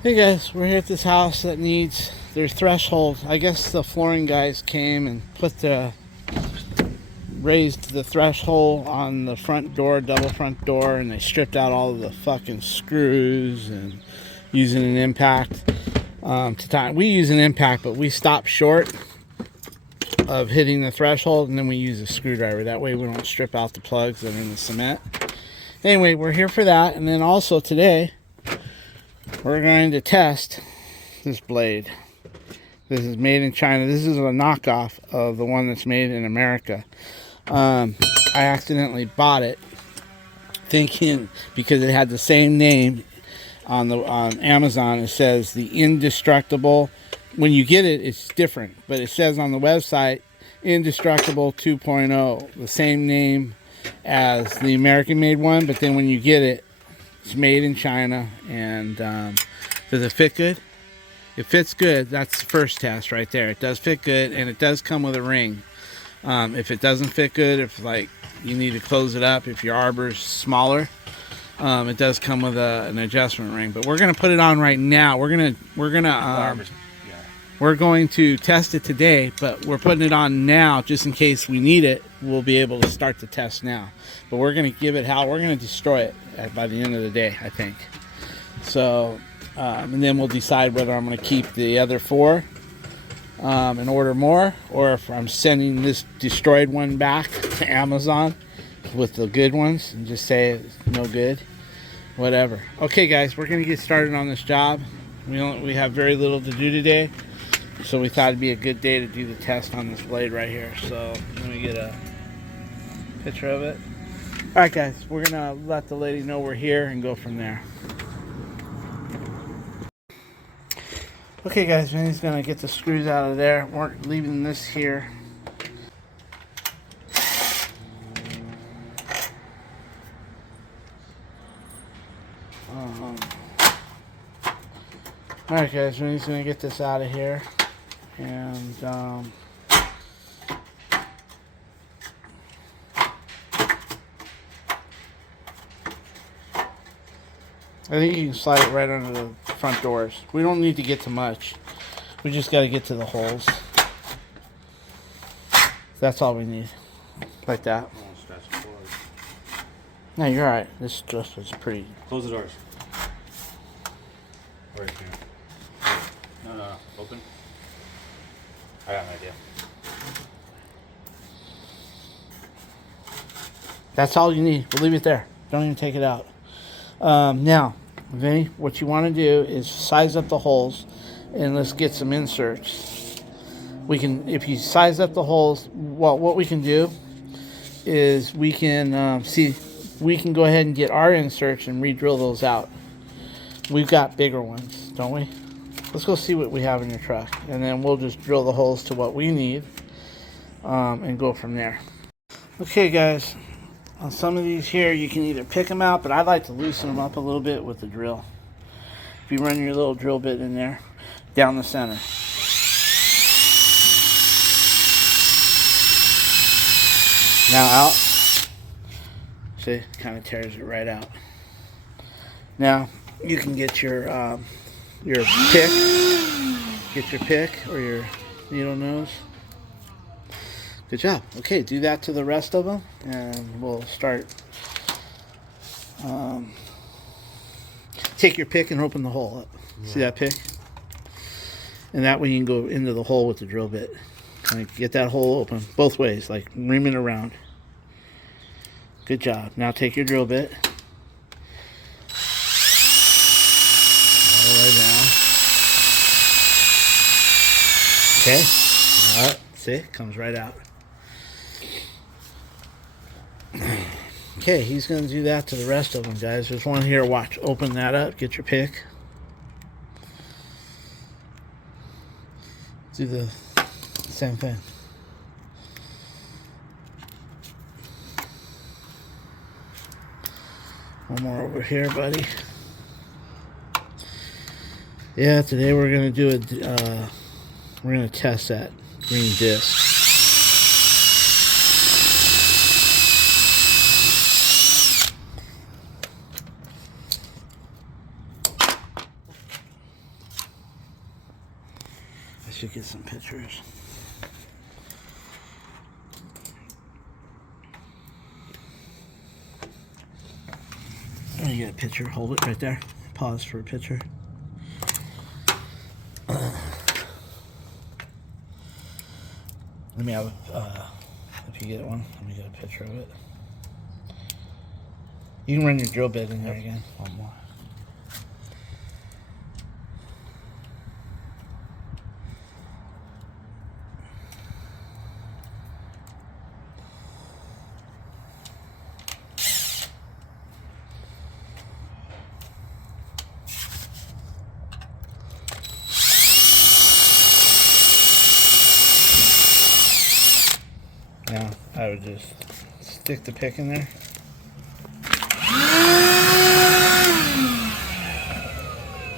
Hey guys, we're here at this house that needs their threshold. I guess the flooring guys came and raised the threshold on the front door, double front door, and they stripped out all of the fucking screws and using an impact to time. We use an impact, but we stop short of hitting the threshold, and then we use a screwdriver. That way we don't strip out the plugs that are in the cement. Anyway, we're here for that, and then also today we're going to test this blade. This is made in China. This is a knockoff of the one that's made in America. I accidentally bought it thinking because it had the same name on Amazon. It says the indestructible. When you get it, it's different, but it says on the website indestructible 2.0, the same name as the American made one, but then when you get it, it's made in China. And does it fit good? It fits good. That's the first test right there. It does fit good, and it does come with a ring. If it doesn't fit good, if like you need to close it up, if your arbor's smaller, it does come with an adjustment ring. But we're gonna put it on right now. We're going to test it today, but we're putting it on now just in case we need it. We'll be able to start the test now. But we're going to give it how we're going to destroy it by the end of the day, I think. So, and then we'll decide whether I'm going to keep the other 4 and order more, or if I'm sending this destroyed one back to Amazon with the good ones and just say it's no good. Whatever. Okay, guys, we're going to get started on this job. We have very little to do today. So we thought it'd be a good day to do the test on this blade right here. So let me get a picture of it. Alright guys, we're gonna let the lady know we're here and go from there. Okay guys, Vinny's gonna get the screws out of there. We're leaving this here. Alright guys, Vinny's gonna get this out of here. And I think you can slide it right under the front doors. We don't need to get to much. We just got to get to the holes. That's all we need. Like that. No, you're alright. This just was pretty. Close the doors. Right here. No. Open. I got an idea. That's all you need. We'll leave it there. Don't even take it out. Now, Vinny, what you want to do is size up the holes, and let's get some inserts. We can, if you size up the holes, well, what we can do is we can we can go ahead and get our inserts and re-drill those out. We've got bigger ones, don't we? Let's go see what we have in your truck, and then we'll just drill the holes to what we need and go from there. Okay, guys. On some of these here, you can either pick them out, but I like to loosen them up a little bit with the drill. If you run your little drill bit in there, down the center. Now out. See, kind of tears it right out. Now, you can get your pick. Get your pick or your needle nose. Good job. Okay, do that to the rest of them, and we'll start. Take your pick and open the hole up. Yeah. See that pick? And that way you can go into the hole with the drill bit. Like, get that hole open both ways, like ream it around. Good job. Now take your drill bit. All the way down. Okay. All right. See? It comes right out. Okay, he's going to do that to the rest of them, guys. There's one here. Watch. Open that up. Get your pick. Do the same thing. One more over here, buddy. Yeah, today we're going to do we're going to test that green disc. should get some pictures. Oh, you get a picture. Hold it right there. Pause for a picture. Let me have, if you get one, let me get a picture of it. You can run your drill bit in there again. One more. Now, I would just stick the pick in there.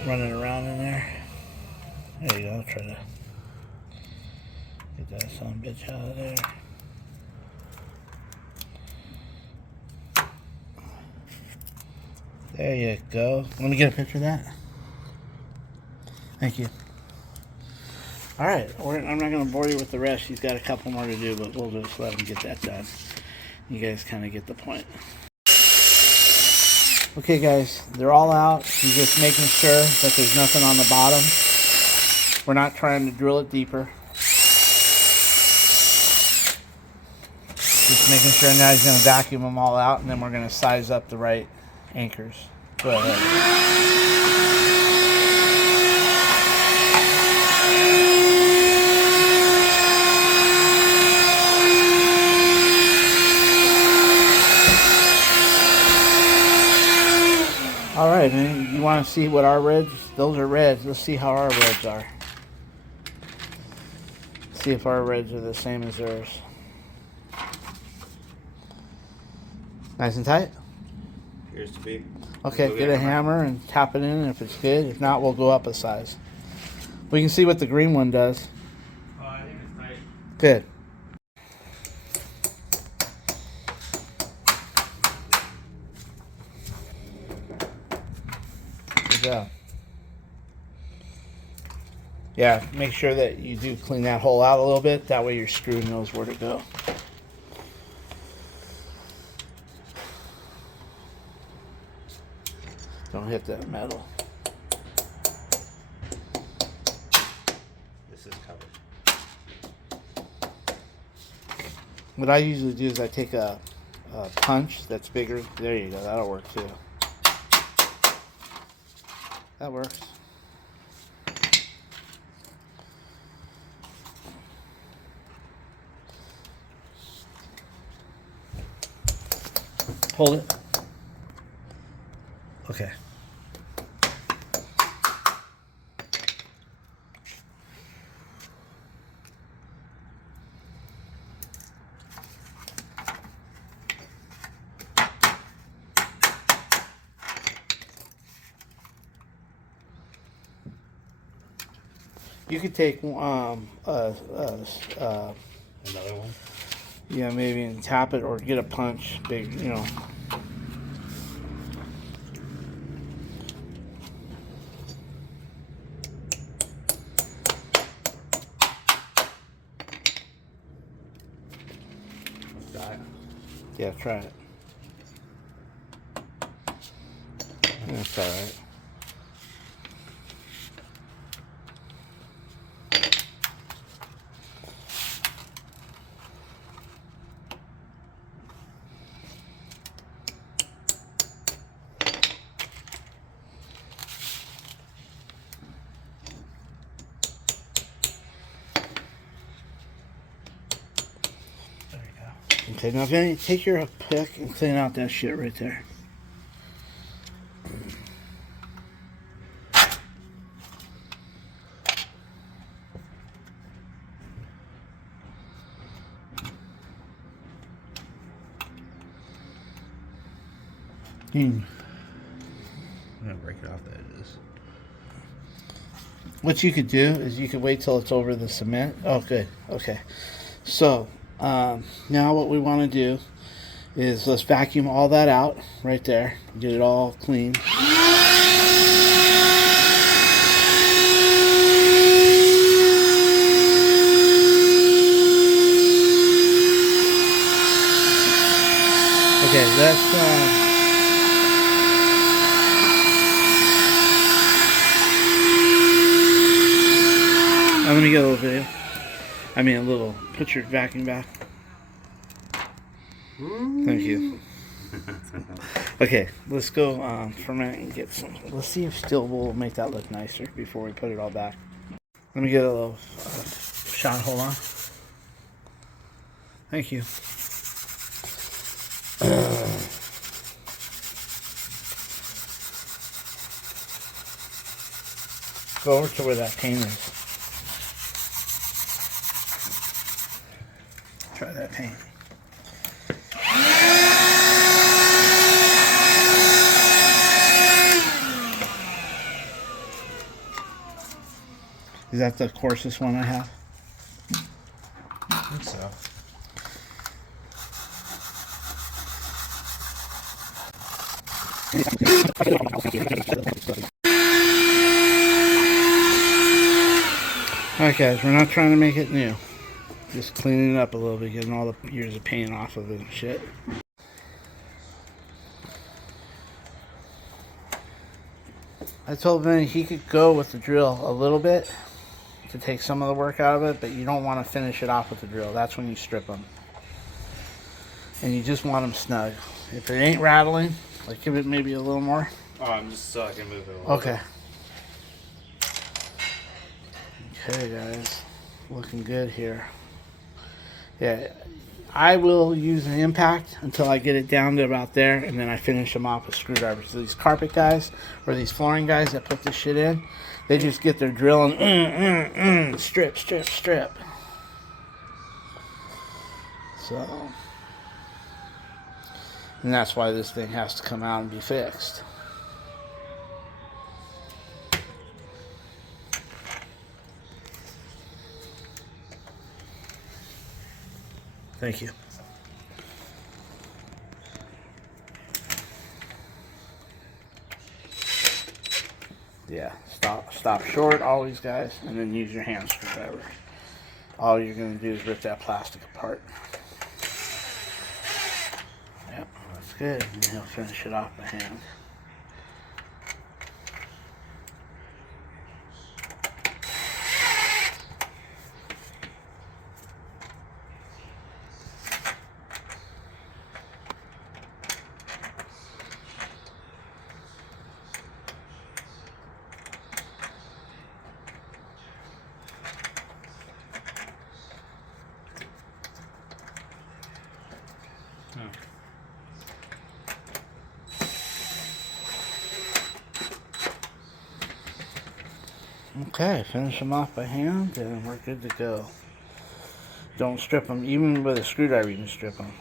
Run it around in there. There you go. Try to get that son of a bitch out of there. There you go. Let me get a picture of that. Thank you. All right, I'm not going to bore you with the rest. He's got a couple more to do, but we'll just let him get that done. You guys kind of get the point. Okay, guys, they're all out. You're just making sure that there's nothing on the bottom. We're not trying to drill it deeper. Just making sure. Now he's going to vacuum them all out, and then we're going to size up the right anchors. Go ahead. All right, man. You want to see what our reds? Those are reds. Let's see how our reds are. See if our reds are the same as theirs. Nice and tight? Appears to be. Okay, get a hammer and tap it in if it's good. If not, we'll go up a size. We can see what the green one does. Oh, I think it's tight. Good. Good job. Yeah, make sure that you do clean that hole out a little bit. That way your screw knows where to go. Don't hit that metal. This is covered. What I usually do is I take a punch that's bigger. There you go. That'll work too. That works. Hold it. Okay. You could take Another one. yeah, maybe and tap it or get a punch big, you know. Let's try it. Yeah, try it. That's all right. There you go. Okay, now Vinny, take your pick and clean out that shit right there. I'm gonna break it off the edges. What you could do is you could wait till it's over the cement. Oh, good. Okay. So, now what we want to do is let's vacuum all that out right there. Get it all clean. let's let me get a little video. I mean, a little. Put your vacuum back. Thank you. Okay, let's go for a minute and get some. Let's see if steel wool will make that look nicer before we put it all back. Let me get a little shot. Hold on. Thank you. Go over to where that paint is. Try that paint. Is that the coarsest one I have? I think so. Alright guys, we're not trying to make it new. Just cleaning it up a little bit, getting all the years of paint off of it and shit. I told Vinny he could go with the drill a little bit to take some of the work out of it, but you don't want to finish it off with the drill. That's when you strip them. And you just want them snug. If it ain't rattling, like give it maybe a little more. Oh, I'm just so I can move it a little Okay. Okay guys, looking good here. Yeah, I will use an impact until I get it down to about there, and then I finish them off with screwdrivers. So these carpet guys or these flooring guys that put this shit in, they just get their drill and strip, strip, strip. So, and that's why this thing has to come out and be fixed. Thank you. Yeah, stop short always, guys, and then use your hand screwdriver. All you're going to do is rip that plastic apart. Yep, that's good. And he'll finish it off by hand. Okay, finish them off by hand and we're good to go. Don't strip them. Even with a screwdriver you can strip them.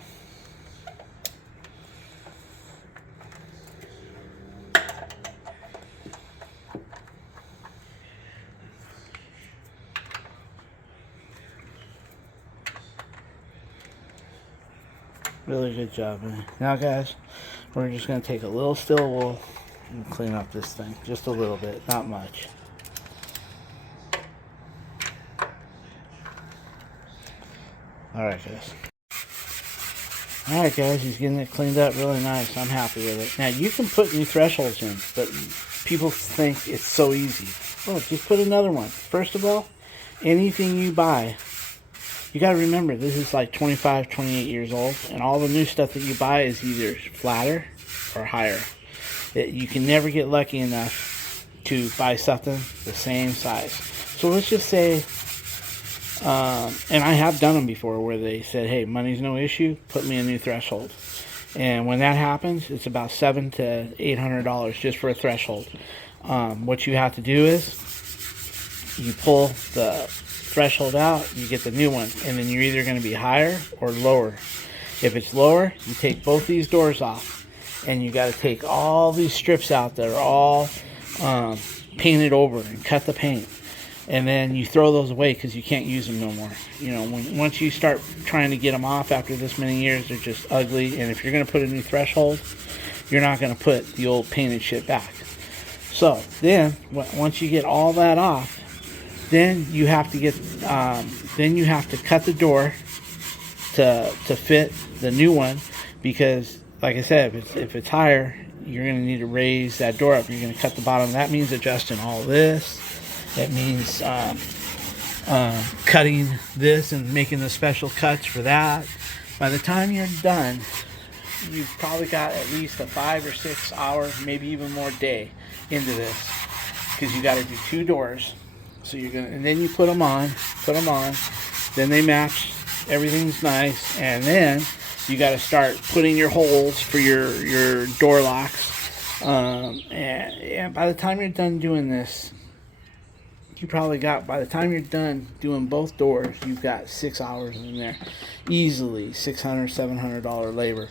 Really good job, man. Now guys, we're just going to take a little steel wool and clean up this thing. Just a little bit, not much. Alright guys. Alright guys, he's getting it cleaned up really nice. I'm happy with it. Now you can put new thresholds in, but people think it's so easy. Oh, just put another one. First of all, anything you buy, you got to remember this is like 25, 28 years old, and all the new stuff that you buy is either flatter or higher. You can never get lucky enough to buy something the same size. So let's just say, and I have done them before where they said, hey, money's no issue, put me a new threshold. And when that happens, it's about $700 to $800 just for a threshold. What you have to do is you pull the threshold out, you get the new one, and then you're either going to be higher or lower. If it's lower, you take both these doors off, and you got to take all these strips out that are all painted over and cut the paint. And then you throw those away because you can't use them no more. You know, once you start trying to get them off after this many years, they're just ugly. And if you're going to put a new threshold, you're not going to put the old painted shit back. So then, once you get all that off, then you have to get, then you have to cut the door to fit the new one, because like I said, if it's higher, you're going to need to raise that door up. You're going to cut the bottom. That means adjusting all this. It means cutting this and making the special cuts for that. By the time you're done, you've probably got at least a 5 or 6 hour, maybe even more day into this, because you got to do 2 doors. So you're gonna, and then you put them on, then they match. Everything's nice, and then you got to start putting your holes for your door locks. And by the time you're done doing this, you probably got, by the time you're done doing both doors, you've got 6 hours in there, easily $600-$700 labor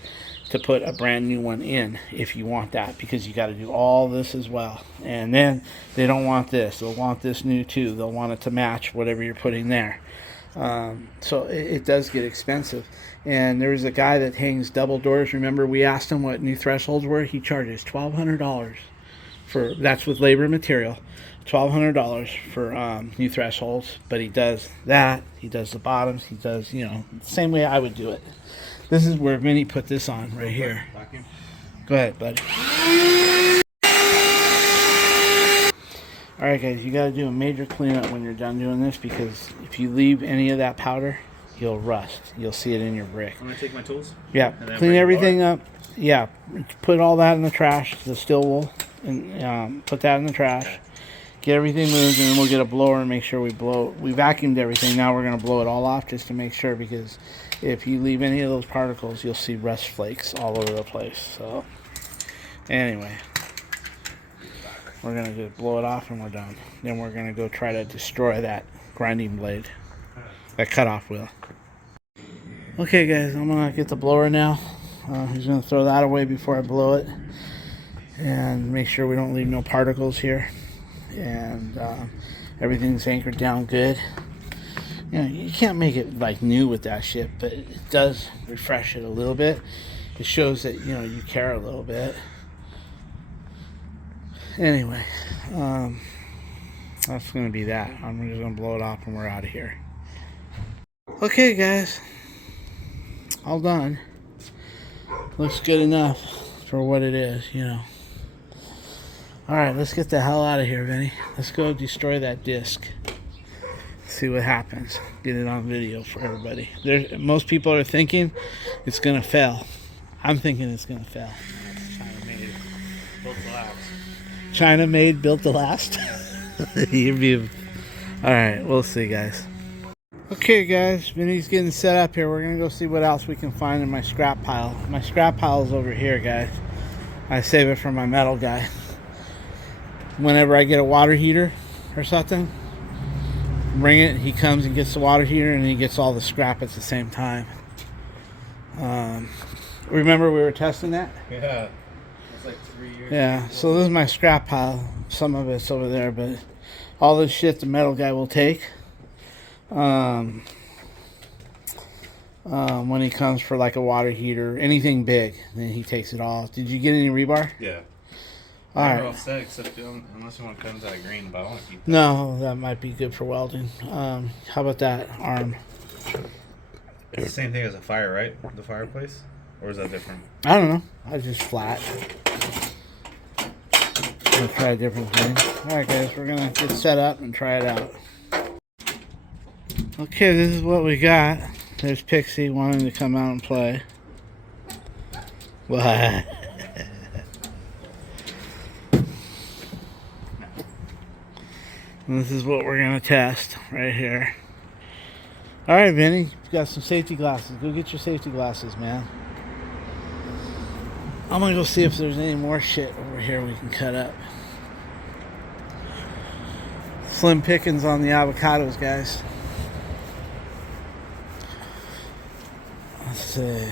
to put a brand new one in, if you want that, because you got to do all this as well. And then they don't want this, they'll want this new too, they'll want it to match whatever you're putting there. So it does get expensive. And there was a guy that hangs double doors. Remember, we asked him what new thresholds were. He charges $1,200 for, that's with labor and material, $1,200 for new thresholds. But he does that, he does the bottoms, he does, you know, the same way I would do it. This is where Vinny put this on right here. Go ahead, buddy. Alright guys, you gotta do a major cleanup when you're done doing this, because if you leave any of that powder, you'll rust. You'll see it in your brick. I'm gonna take my tools. Yeah, clean everything up. Yeah, put all that in the trash, the steel wool, and put that in the trash. Get everything moved, and then we'll get a blower and make sure we blow. We vacuumed everything. Now we're gonna blow it all off just to make sure, because if you leave any of those particles, you'll see rust flakes all over the place. So anyway, we're gonna just blow it off and we're done. Then we're gonna go try to destroy that grinding blade, that cutoff wheel. Okay guys, I'm gonna get the blower now. He's gonna throw that away before I blow it, and make sure we don't leave no particles here, and everything's anchored down good. You know, you can't make it like new with that shit, but it does refresh it a little bit. It shows that, you know, you care a little bit. Anyway, that's gonna be that. I'm just gonna blow it off and we're out of here. Okay guys, all done. Looks good enough for what it is, you know. Alright, let's get the hell out of here, Vinny. Let's go destroy that disc. See what happens. Get it on video for everybody. Most people are thinking it's gonna fail. I'm thinking it's gonna fail. China made, built to last. China made, built to last. Alright, we'll see guys. Okay guys, Vinny's getting set up here. We're gonna go see what else we can find in my scrap pile. My scrap pile is over here, guys. I save it for my metal guy. Whenever I get a water heater or something, bring it, he comes and gets the water heater, and he gets all the scrap at the same time. Remember we were testing that? Yeah. It's like 3 years. Yeah, so this is my scrap pile. Some of it's over there, but all this shit the metal guy will take. When he comes for like a water heater, anything big, then he takes it all. Did you get any rebar? Yeah. All right. All set, except unless you want to cut into that green, but I want to keep that. No, that might be good for welding. How about that arm? It's the same thing as a fire, right? The fireplace? Or is that different? I don't know. I just flat. We'll try a different thing. Alright guys, we're gonna get set up and try it out. Okay, this is what we got. There's Pixie wanting to come out and play. What? And this is what we're gonna test right here. Alright, Vinny, you got some safety glasses. Go get your safety glasses, man. I'm gonna go see if there's any more shit over here we can cut up. Slim pickings on the avocados, guys. Let's see.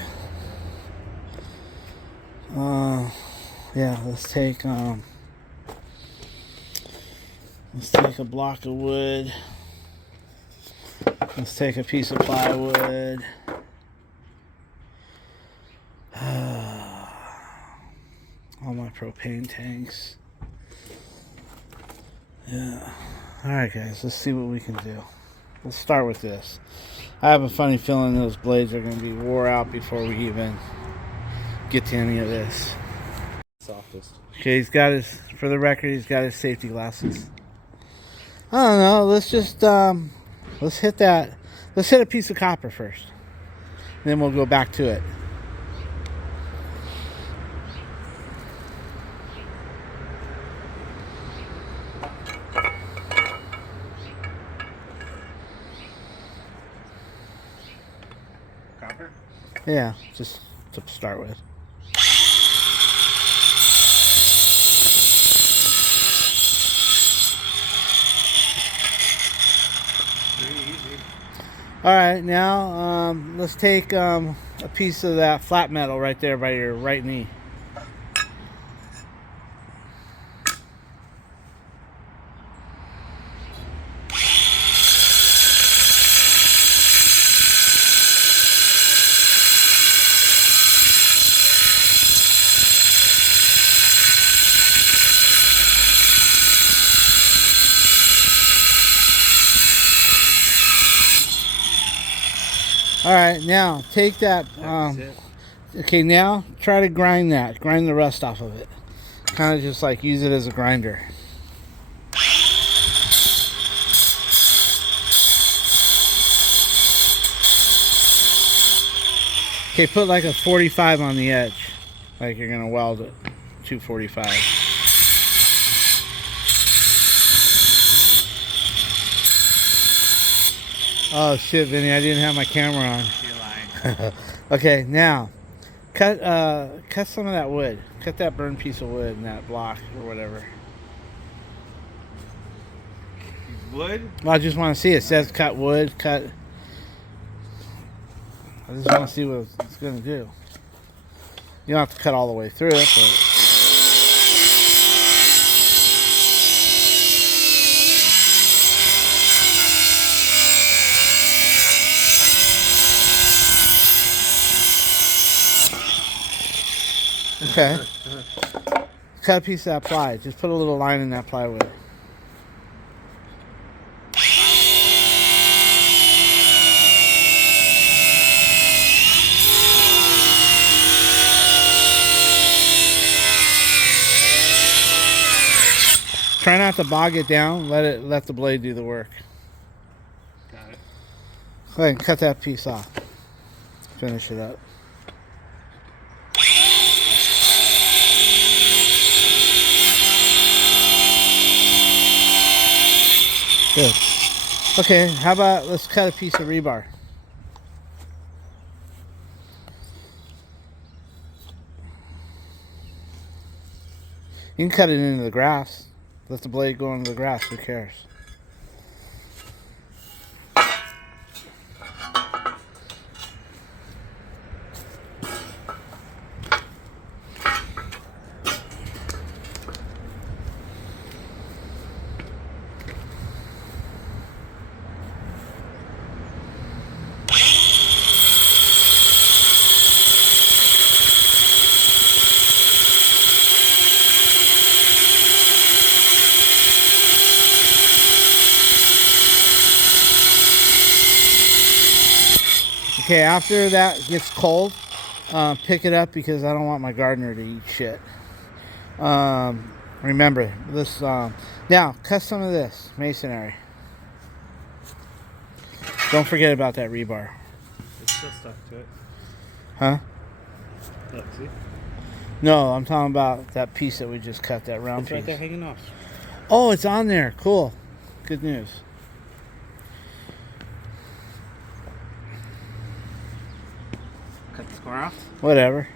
Yeah, let's take a block of wood. Let's take a piece of plywood. All my propane tanks. Yeah. Alright guys, let's see what we can do. Let's start with this. I have a funny feeling those blades are going to be wore out before we even get to any of this. Softest. Okay, for the record, he's got his safety glasses. I don't know, let's just, let's hit a piece of copper first. Then we'll go back to it. Copper? Yeah, just to start with. Pretty easy. All right, now let's take a piece of that flat metal right there by your right knee. All right, now take that. Okay, now try to grind the rust off of it. Kind of just like use it as a grinder. Okay, put like a 45 on the edge, like you're gonna weld it. 245. Oh shit, Vinny, I didn't have my camera on. You're lying. Okay, now cut some of that wood. Cut that burned piece of wood in that block or whatever. Wood? Well, I just want to see. It says cut wood. Cut. I just want to see what it's gonna do. You don't have to cut all the way through it, but. Okay. Cut a piece of that ply. Just put a little line in that plywood. Try not to bog it down. Let the blade do the work. Got it. Go ahead and cut that piece off. Finish it up. Good. Okay, how about let's cut a piece of rebar. You can cut it into the grass. Let the blade go into the grass. Who cares? Okay, after that gets cold, pick it up because I don't want my gardener to eat shit. Remember this. Now, cut some of this masonry. Don't forget about that rebar. It's still stuck to it. Huh? Look, see? No, I'm talking about that piece that we just cut, that round It's piece. right there hanging off. Oh, it's on there. Cool. Good news. Cut the square off. Whatever.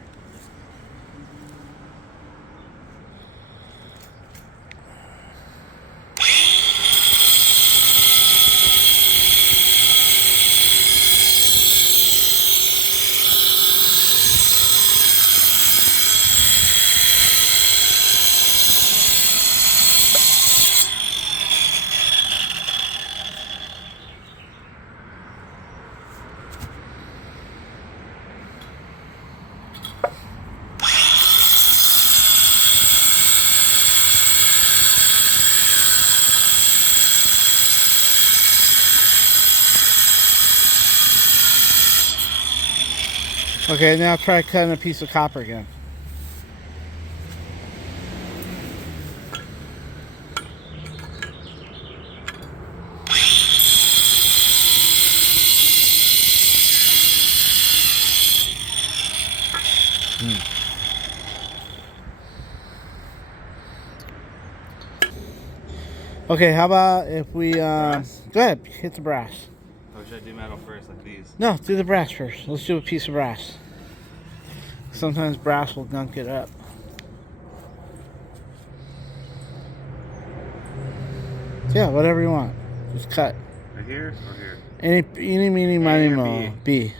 Okay, now try cutting a piece of copper again. Okay, how about if we go ahead, hit the brass. Or should I do metal first, like these? No, do the brass first. Let's do a piece of brass. Sometimes brass will gunk it up. Yeah, whatever you want. Just cut. Right here or here? Any, meeny, miny, A or mo. B.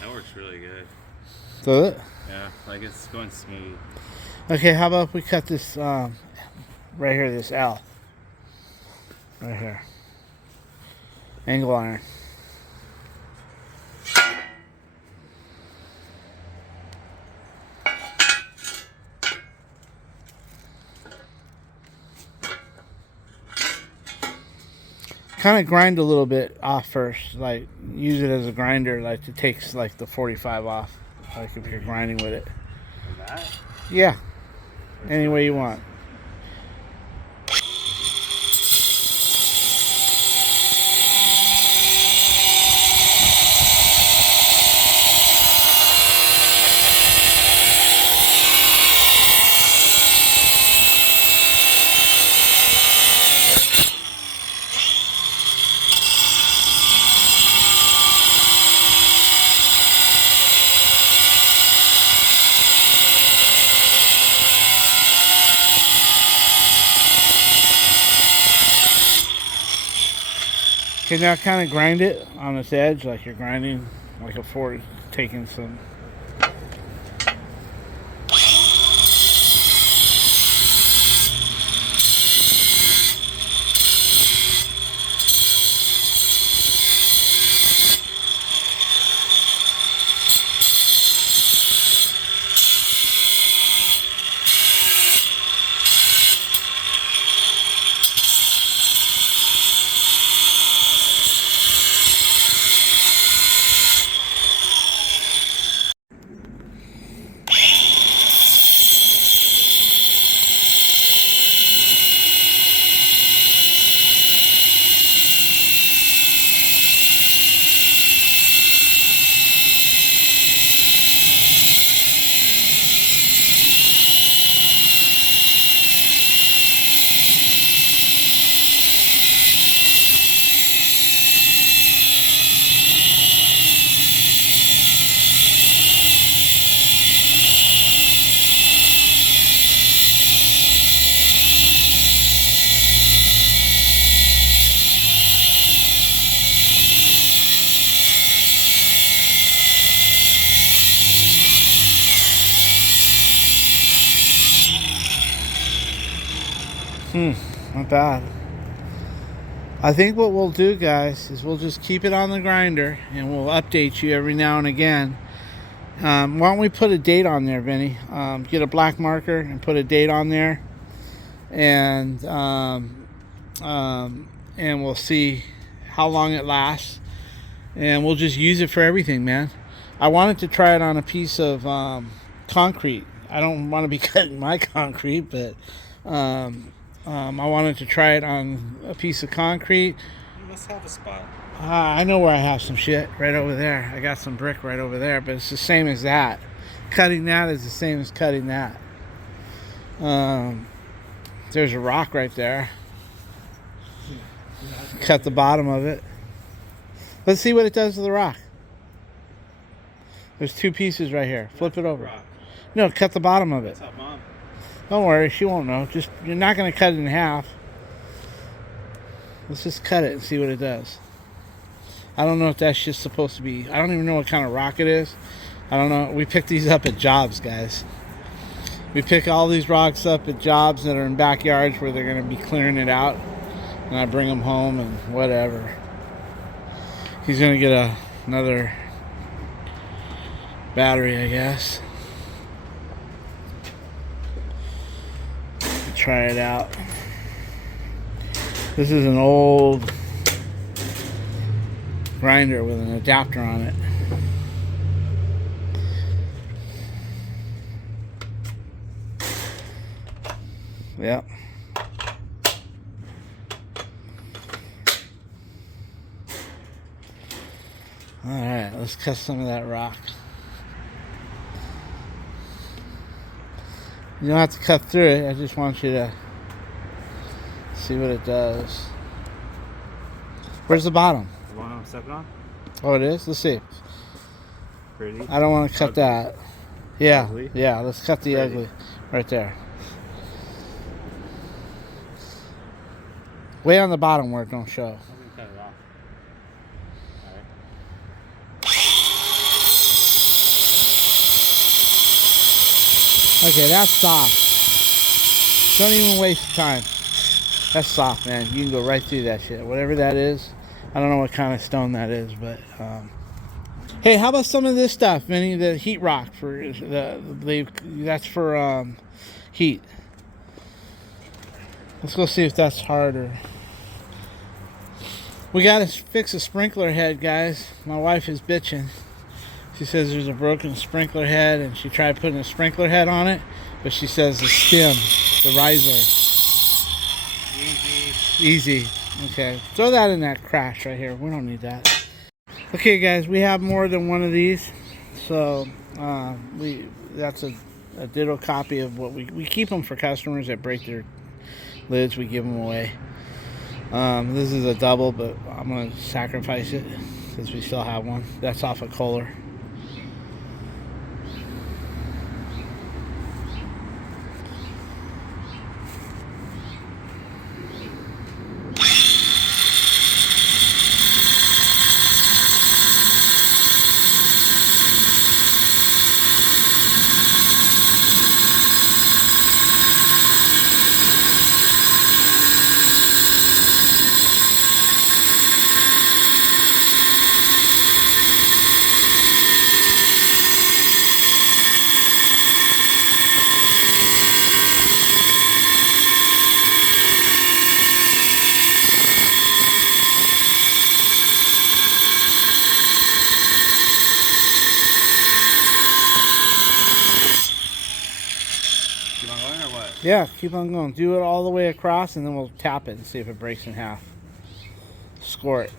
That works really good. Does it? Yeah, like it's going smooth. Okay, how about if we cut this right here, this L. Right here. Angle iron. Kind of grind a little bit off first, like use it as a grinder, like it takes like the 45 off, like if you're grinding with it. Like that? Yeah, any way you want. Okay, now kind of grind it on this edge, like you're grinding like a fork, taking some. Not bad. I think what we'll do, guys, is we'll just keep it on the grinder and we'll update you every now and again. Why don't we put a date on there, Vinny? Get a black marker and put a date on there, and we'll see how long it lasts, and we'll just use it for everything, man. I wanted to try it on a piece of concrete. I don't want to be cutting my concrete, but I wanted to try it on a piece of concrete. You must have a spot. I know where I have some shit right over there. I got some brick right over there, but it's the same as that. Cutting that is the same as cutting that. There's a rock right there. Cut the bottom of it. Let's see what it does to the rock. There's two pieces right here. Flip it over. Rock. No, cut the bottom of it. What's up, Mom? Don't worry, she won't know. Just, you're not going to cut it in half. Let's just cut it and see what it does. I don't know if that's just supposed to be... I don't even know what kind of rock it is. I don't know. We pick these up at jobs, guys. We pick all these rocks up at jobs that are in backyards where they're going to be clearing it out. And I bring them home and whatever. He's going to get another battery, I guess. Try it out. This is an old grinder with an adapter on it. Yep. Alright, let's cut some of that rock. You don't have to cut through it, I just want you to see what it does. Where's the bottom? The one I'm stepping on? Oh, it is? Let's see. Pretty. I don't want to cut that. Yeah, Ugly? yeah, let's cut the Pretty. ugly right there. Way on the bottom where it don't show. I'm gonna cut it off. Alright. Okay, that's soft. Don't even waste time. That's soft, man. You can go right through that shit. Whatever that is. I don't know what kind of stone that is, but hey, how about some of this stuff, Vinny? The heat rock for that's for heat. Let's go see if that's harder. We gotta fix a sprinkler head, guys. My wife is bitching. She says there's a broken sprinkler head, and she tried putting a sprinkler head on it, but she says the stem, the riser. Easy. Okay, throw that in that crash right here. We don't need that. Okay, guys, we have more than one of these, so that's a ditto copy of what we keep them for customers that break their lids. We give them away. This is a double, but I'm gonna sacrifice it since we still have one. That's off a Kohler. Keep on going or what? Yeah, keep on going. Do it all the way across, and then we'll tap it and see if it breaks in half. Score it.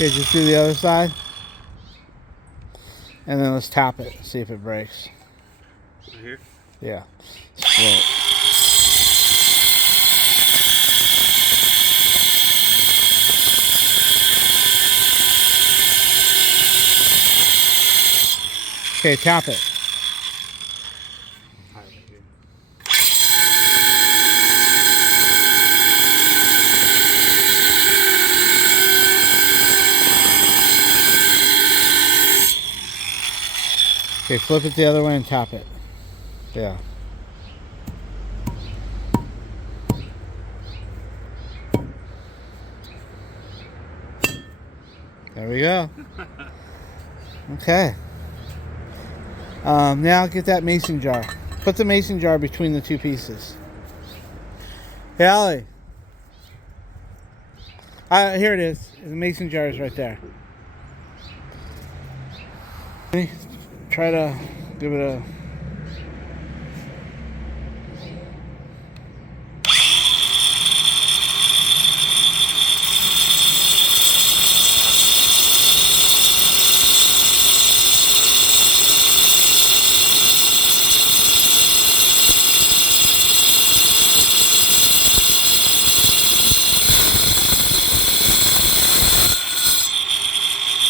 Okay, just do the other side. And then let's tap it, see if it breaks. Right here? Yeah. Split. Okay, tap it. Right here. Okay, flip it the other way and tap it. Yeah. There we go. Okay. Now get that mason jar. Put the mason jar between the two pieces. Hey, Allie. Here it is. The mason jar is right there. Try to give it a...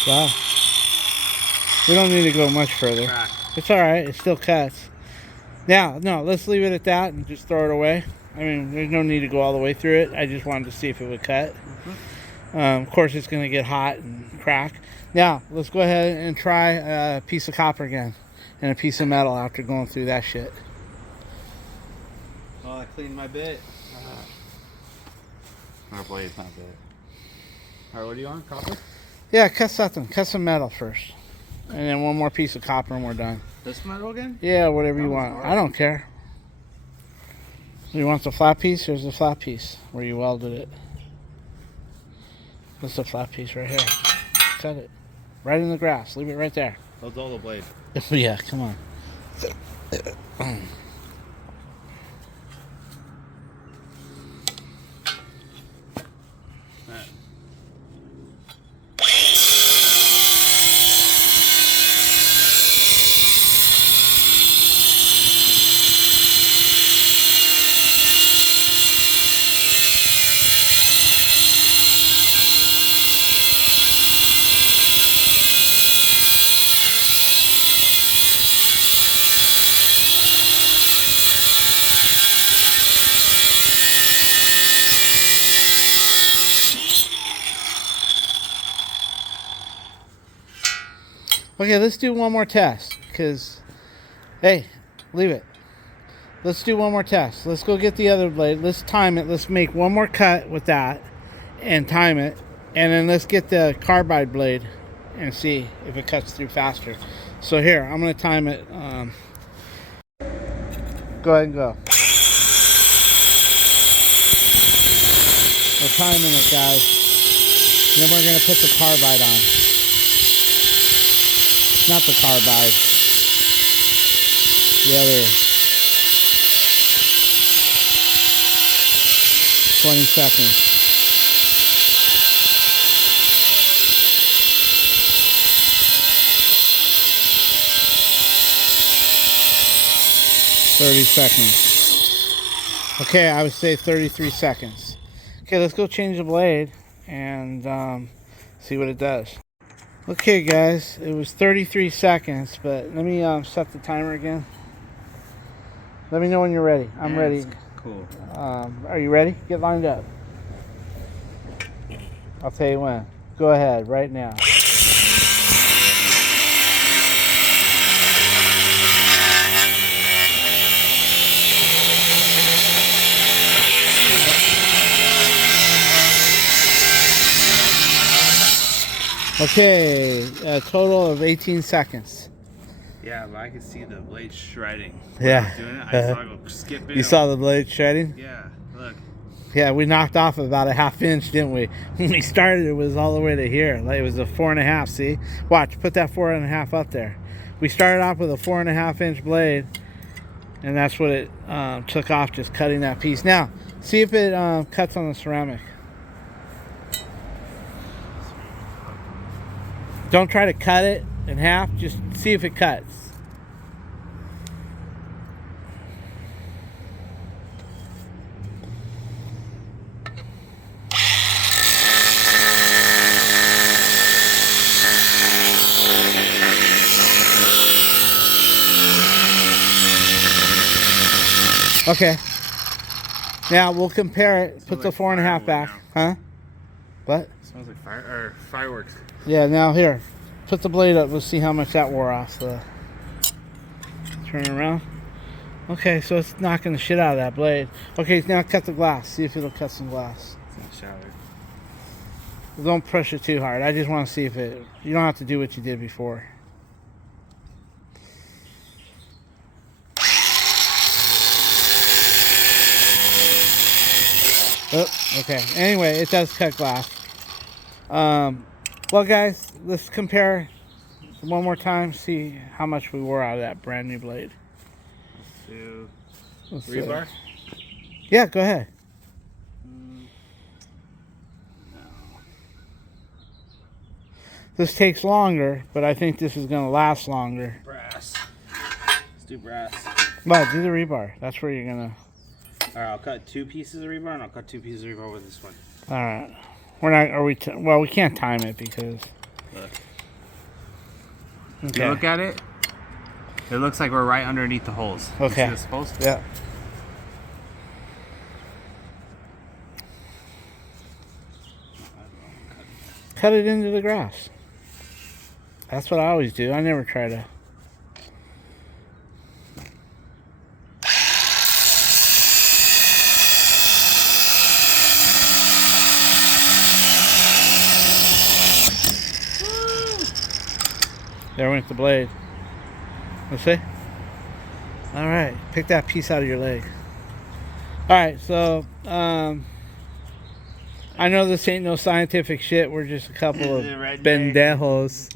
Wow. We don't need to go much further. Crack. It's alright, it still cuts. Now, no, let's leave it at that and just throw it away. I mean, there's no need to go all the way through it. I just wanted to see if it would cut. Of course, it's going to get hot and crack. Now, let's go ahead and try a piece of copper again and a piece of metal after going through that shit. Oh, I cleaned my bit. Our blade's not bit. Alright, what do you want? Copper? Yeah, cut something. Cut some metal first. And then one more piece of copper and we're done. This metal again? Yeah, whatever you want. I don't care. You want the flat piece? Here's the flat piece where you welded it. That's the flat piece right here. Cut it. Right in the grass. Leave it right there. I'll dull the blade. Yeah, come on. Okay, let's do one more test. Because, hey, leave it. Let's do one more test. Let's go get the other blade. Let's time it. Let's make one more cut with that and time it. And then let's get the carbide blade and see if it cuts through faster. So here, I'm going to time it. Go ahead and go. We're timing it, guys. Then we're going to put the carbide on. Not the carbide. The other 20 seconds. $30 seconds. Okay, I would say 33 seconds. Okay, let's go change the blade and see what it does. Okay guys, it was 33 seconds, but let me set the timer again. Let me know when you're ready. I'm ready. Cool. Are you ready? Get lined up. I'll tell you when. Go ahead, right now. Okay, a total of 18 seconds. Yeah, but I could see the blade shredding. Yeah. When I was doing it, I saw it go skipping. You saw the blade shredding? Yeah, look. Yeah, we knocked off about a ½ inch, didn't we? When we started, it was all the way to here. Like, it was a 4.5, see? Watch, put that 4.5 up there. We started off with a 4.5 inch blade, and that's what it took off, just cutting that piece. Now, see if it cuts on the ceramic. Don't try to cut it in half, just see if it cuts. Okay. Now we'll compare it. Put the 4.5 back. Huh? What? Smells like fireworks. Yeah, now here. Put the blade up. Let's see how much that wore off. Turn it around. Okay, so it's knocking the shit out of that blade. Okay, now cut the glass. See if it'll cut some glass. It's not shattered. Don't push it too hard. I just want to see if it... You don't have to do what you did before. Oh, okay. Anyway, it does cut glass. Well, guys, let's compare one more time. See how much we wore out of that brand new blade. Let's do rebar. Yeah, go ahead. No. This takes longer, but I think this is going to last longer. Brass. Let's do brass. But do the rebar. That's where you're going to... All right, I'll cut 2 pieces of rebar, and I'll cut 2 pieces of rebar with this one. All right. We're not... Are we... Well, we can't time it because... Look. Okay. If you look at it, it looks like we're right underneath the holes. Okay. You see this holes? Yeah. Cut it into the grass. That's what I always do. I never try to... There went the blade. Let's see. All right, pick that piece out of your leg. All right, so I know this ain't no scientific shit. We're just a couple of pendejos.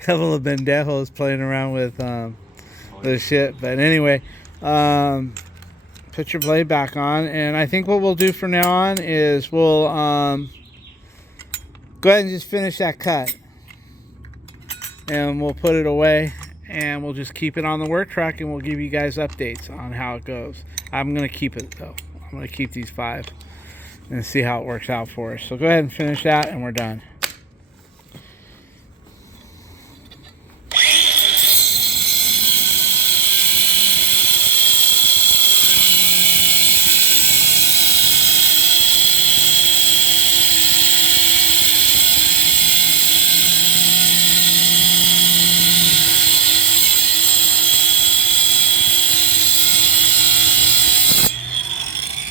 Couple of pendejos playing around with this shit. But anyway, put your blade back on, and I think what we'll do from now on is we'll go ahead and just finish that cut. And we'll put it away, and we'll just keep it on the work truck, and we'll give you guys updates on how it goes. I'm going to keep it, though. I'm going to keep these 5 and see how it works out for us. So go ahead and finish that, and we're done.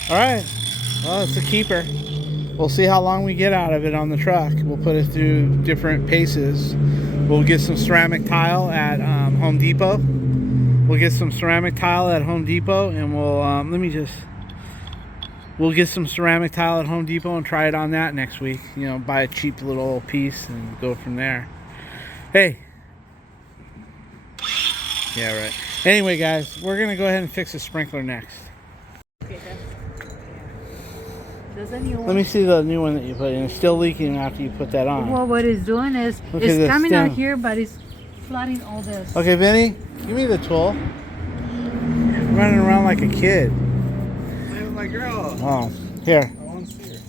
All right, well, it's a keeper. We'll see how long we get out of it on the truck. We'll put it through different paces. We'll get some ceramic tile at Home Depot. We'll get some ceramic tile at Home Depot, and we'll get some ceramic tile at Home Depot and try it on that next week. You know, buy a cheap little piece and go from there. Hey. Yeah, right. Anyway, guys, we're going to go ahead and fix the sprinkler next. Let me see the new one that you put in. It's still leaking after you put that on. Well, what it's doing is it's coming out here, but it's flooding all this. Okay, Vinny, give me the tool. You're running around like a kid. Play with my girl. Oh, here. I want to see her.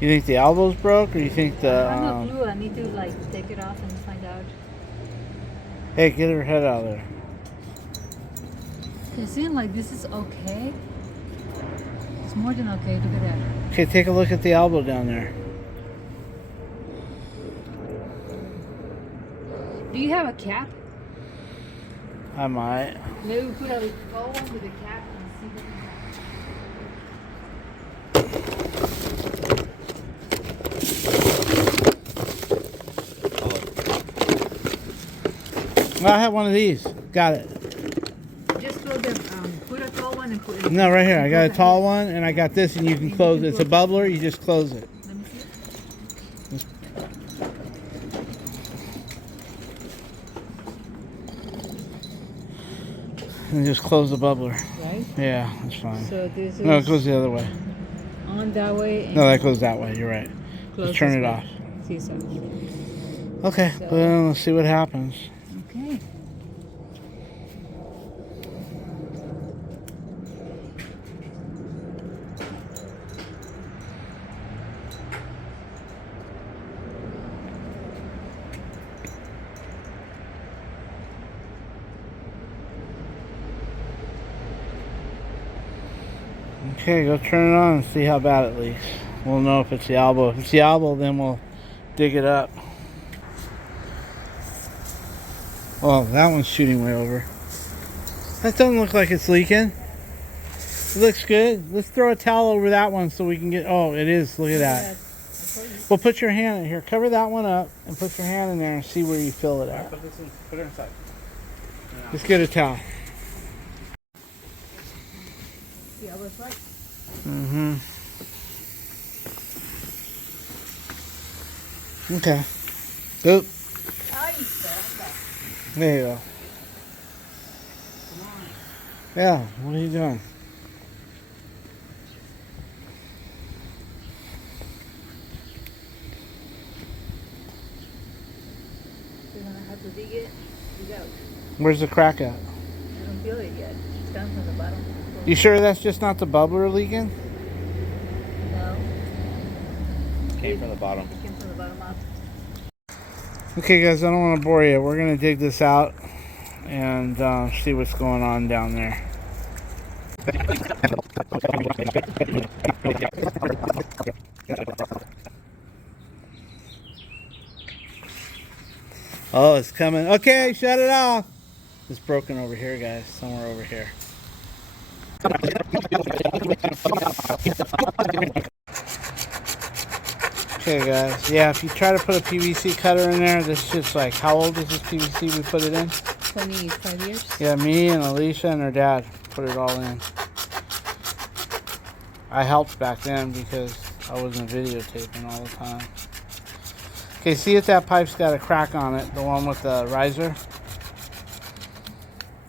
You think the elbow's broke, or you think the... I have no clue. I need to like take it off and find out. Hey, get her head out of there. It seems like this is okay. It's more than okay. Look at that. Okay, take a look at the elbow down there. Do you have a cap? I might. Maybe we put a tall one with a cap and see what I have one of these. Got it. just put a tall one and put it. No, right here. I got a tall one, and I got this, and you can close it. It's a bubbler. You just close it. Let me see. And just close the bubbler. Right? Yeah, that's fine. So this is No, it goes the other way. on that way. And No, that goes that way. You're right. close Just turn this it way. off. See, so. Okay, So- well, let's see what happens. Okay. Okay, go turn it on and see how bad it leaks. We'll know if it's the elbow. If it's the elbow, then we'll dig it up. Well, that one's shooting way over. That doesn't look like it's leaking. It looks good. Let's throw a towel over that one so we can get... Oh, it is. Look at that. Well, put your hand in here. Cover that one up and put your hand in there and see where you fill it at. Put this in. Put her inside. Let's get a towel. The other side. Mm-hmm. Okay. Oop. There you go. Yeah, what are you doing? You're gonna have to dig it. Dig out. Where's the crack at? I don't feel it yet. It's down from the bottom. You sure that's just not the bubbler leaking? No. Came from the bottom. It came from the bottom up. Okay, guys, I don't want to bore you. We're going to dig this out and see what's going on down there. Oh, it's coming. Okay, shut it off. It's broken over here, guys. Somewhere over here. Okay, guys. Yeah, if you try to put a PVC cutter in there, this shit's like, how old is this PVC we put it in? 25 years. Yeah, me and Alicia and her dad put it all in. I helped back then because I wasn't videotaping all the time. Okay, see if that pipe's got a crack on it, the one with the riser.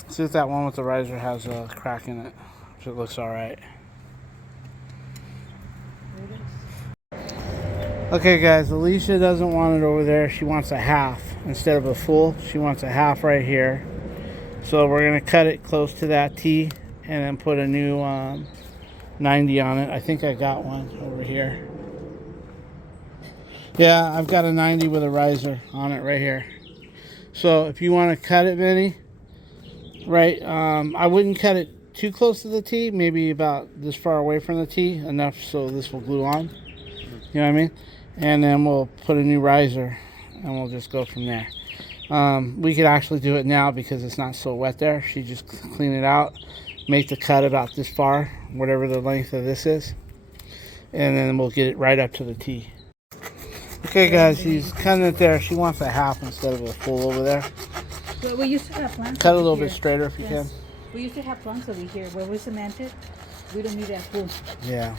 See if that one with the riser has a crack in it. If it looks alright. Okay, guys, Alicia doesn't want it over there. She wants a half instead of a full. She wants a half right here. So we're going to cut it close to that T and then put a new 90 on it. I think I got one over here. Yeah, I've got a 90 with a riser on it right here. So if you want to cut it, Vinny, right, I wouldn't cut it too close to the T, maybe about this far away from the T, enough so this will glue on. You know what I mean? And then we'll put a new riser and we'll just go from there. We could actually do it now because it's not so wet there. She just clean it out, make the cut about this far, whatever the length of this is, and then we'll get it right up to the T. Okay, guys, she's cutting it there. She wants a half instead of a full over there. Well, we used to have plants. Cut a over little here. bit straighter if you Yes. can. We used to have plants over here where we cemented. We don't need that full. Yeah.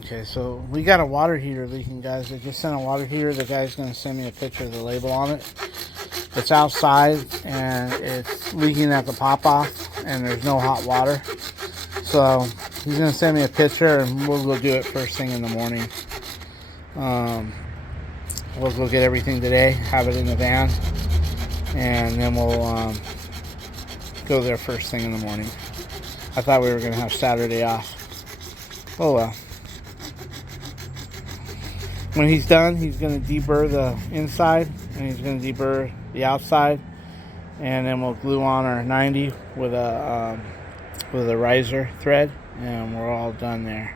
Okay, so we got a water heater leaking, guys. They just sent a water heater. The guy's going to send me a picture of the label on it. It's outside and it's leaking at the pop-off and there's no hot water. So he's going to send me a picture and we'll go do it first thing in the morning. We'll go get everything today, have it in the van, and then we'll go there first thing in the morning. I thought we were going to have Saturday off. Oh well. When he's done, he's going to deburr the inside and he's going to deburr the outside, and then we'll glue on our 90 with a riser thread, and we're all done there.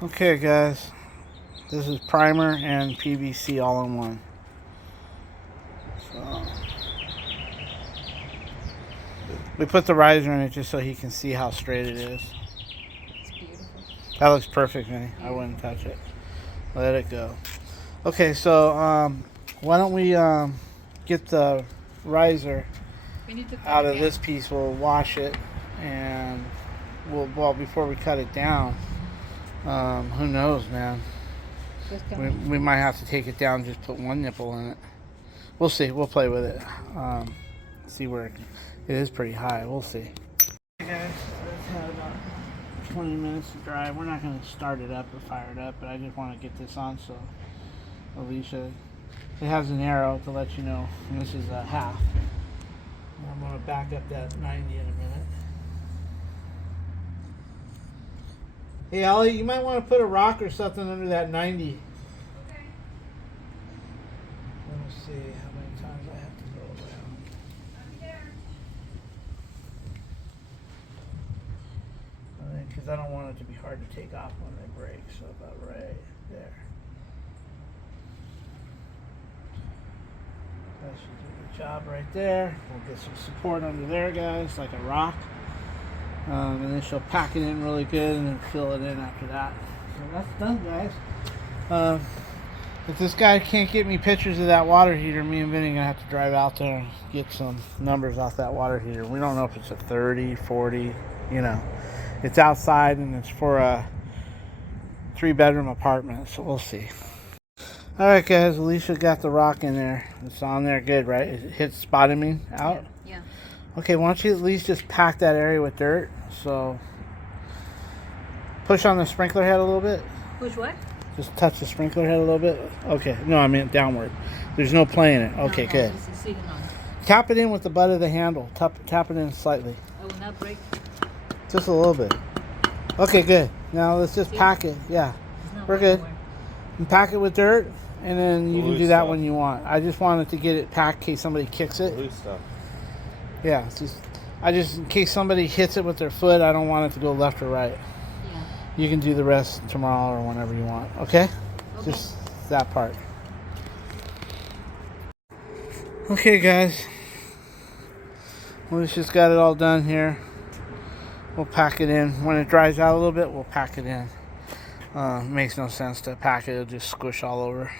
Okay, guys, this is primer and PVC all in one. So we put the riser in it just so he can see how straight it is. It's beautiful. That looks perfect, Vinny. I wouldn't touch it. Let it go. Okay, so why don't we get the riser We need to cut out it of down. this piece. We'll wash it, and well before we cut it down, who knows, man. Just come We might have to take it down, just put one nipple in it. We'll see. We'll play with it. See where it is pretty high. We'll see. Okay, guys, that's had about 20 minutes to dry. We're not going to start it up or fire it up, but I just want to get this on so Alicia, it has an arrow to let you know, and this is a half. And I'm going to back up that 90 in a minute. Hey, Ollie, you might want to put a rock or something under that 90. Okay. Let me see how many times I have to go around. I'll be there. Because I don't want it to be hard to take off when they break, so about right there. That should do the job right there. We'll get some support under there, guys, like a rock. And then she'll pack it in really good and then fill it in after that. So that's done, guys. Um, if this guy can't get me pictures of that water heater, me and Vinny are gonna have to drive out there and get some numbers off that water heater. We don't know if it's a 30, 40, you know. It's outside and it's for a 3-bedroom apartment, so we'll see. Alright guys, Alicia got the rock in there. It's on there good, right? It hits spotting out? Yeah. Okay, why don't you at least just pack that area with dirt? So push on the sprinkler head a little bit. Push what? Just touch the sprinkler head a little bit. Okay, no, I meant downward. There's no play in it. Okay, no, good. It's sitting on. Tap it in with the butt of the handle. Tap it in slightly. I will not break. Just a little bit. Okay, good. Now let's just pack it. Yeah, It's not we're going good. anywhere. And pack it with dirt, and then you can Loose do that stuff. when you want. I just wanted to get it packed in case somebody kicks it. Loose stuff. Yeah, it's just in case somebody hits it with their foot, I don't want it to go left or right. Yeah. You can do the rest tomorrow or whenever you want. Okay? Okay. Just that part. Okay, guys. Well, we just got it all done here. We'll pack it in. When it dries out a little bit, we'll pack it in. Makes no sense to pack it. It'll just squish all over.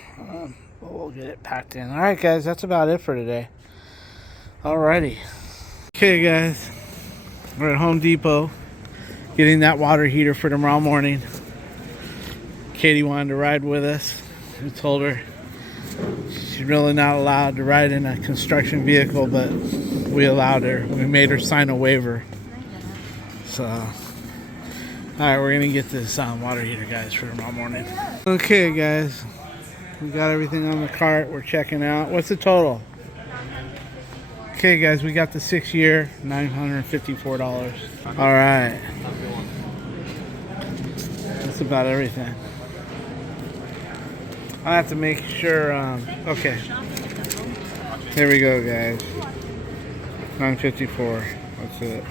But we'll get it packed in. Alright, guys. That's about it for today. Alrighty. Okay, guys. We're at Home Depot getting that water heater for tomorrow morning. Katie wanted to ride with us. We told her she's really not allowed to ride in a construction vehicle, but we allowed her. We made her sign a waiver. So, alright, we're gonna get this water heater, guys, for tomorrow morning. Okay, guys, we got everything on the cart. We're checking out. What's the total? Okay, guys, we got the 6-year, $954. Alright. That's about everything. I have to make sure, okay. Here we go, guys. $954. That's it.